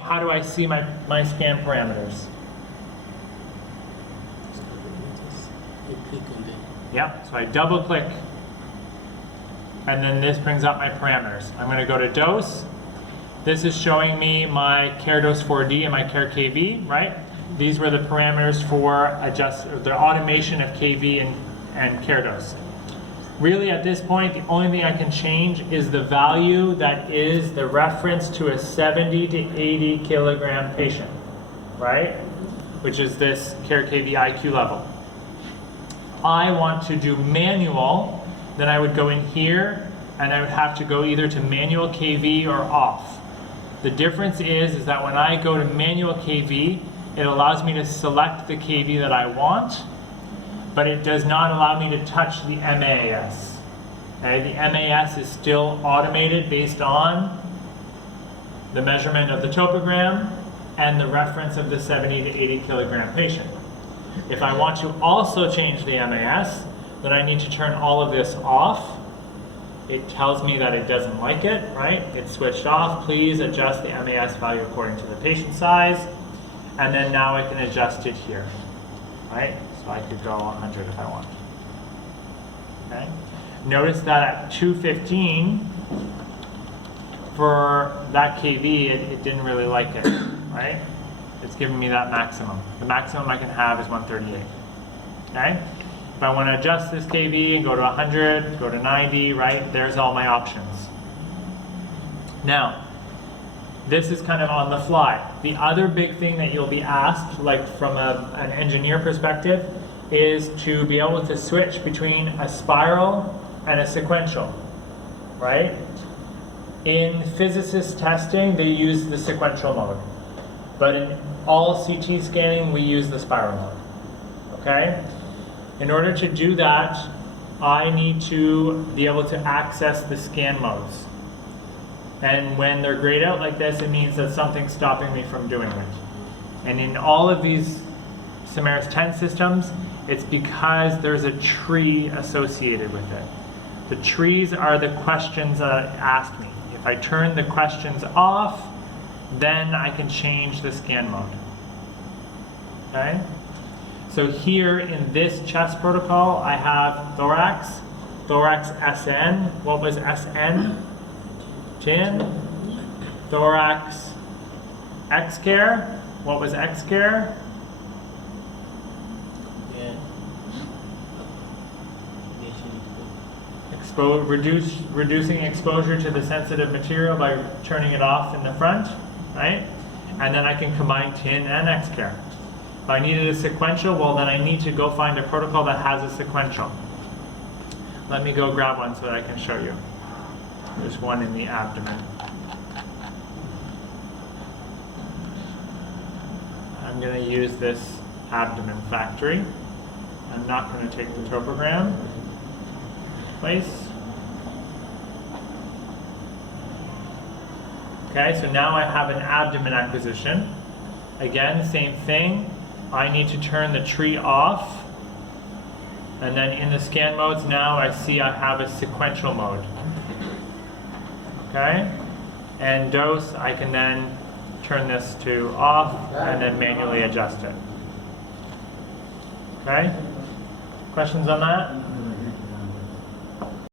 How do I see my scan parameters? You click on the Yep, so I double click, and then this brings up my parameters. I'm going to go to dose. This is showing me my CareDose 4D and my CareKV, right? These were the parameters for the automation of KV and CareDose. Really, at this point, the only thing I can change is the value that is the reference to a 70 to 80 kilogram patient, right? Which is this CareKV IQ level. I want to do manual, then I would go in here and I would have to go either to manual KV or off. The difference is that when I go to manual KV, it allows me to select the KV that I want, but it does not allow me to touch the MAS. Okay? The MAS is still automated based on the measurement of the topogram and the reference of the 70 to 80 kilogram patient. If I want to also change the MAS, then I need to turn all of this off. It tells me that it doesn't like it, right? It's switched off. Please adjust the MAS value according to the patient size. And then now I can adjust it here, right? So I could go 100 if I want. Okay. Notice that at 215, for that KV, it didn't really like it, right? It's giving me that maximum. The maximum I can have is 138. Okay? If I want to adjust this KV and go to 100, go to 90, right? There's all my options. Now, this is kind of on the fly. The other big thing that you'll be asked, like from an engineer perspective, is to be able to switch between a spiral and a sequential, right? In physicist testing, they use the sequential mode. But in all CT scanning, we use the spiral mode, okay? In order to do that, I need to be able to access the scan modes. And when they're grayed out like this, it means that something's stopping me from doing it. And in all of these Samaris 10 systems, it's because there's a tree associated with it. The trees are the questions that ask me. If I turn the questions off, then I can change the scan mode. Okay? So here in this chest protocol, I have thorax SN. What was SN? 10. Thorax X-care. What was X-care? yeah. Reducing exposure to the sensitive material by turning it off in the front, right? And then I can combine TIN and X-care. If I needed a sequential, well then I need to go find a protocol that has a sequential. Let me go grab one so that I can show you. There's one in the abdomen. I'm going to use this abdomen factory. I'm not going to take the topogram. Place. Okay, so now I have an abdomen acquisition. Again, same thing. I need to turn the tree off. And then in the scan modes now I see I have a sequential mode. Okay? And dose, I can then turn this to off and then manually adjust it. Okay? Questions on that?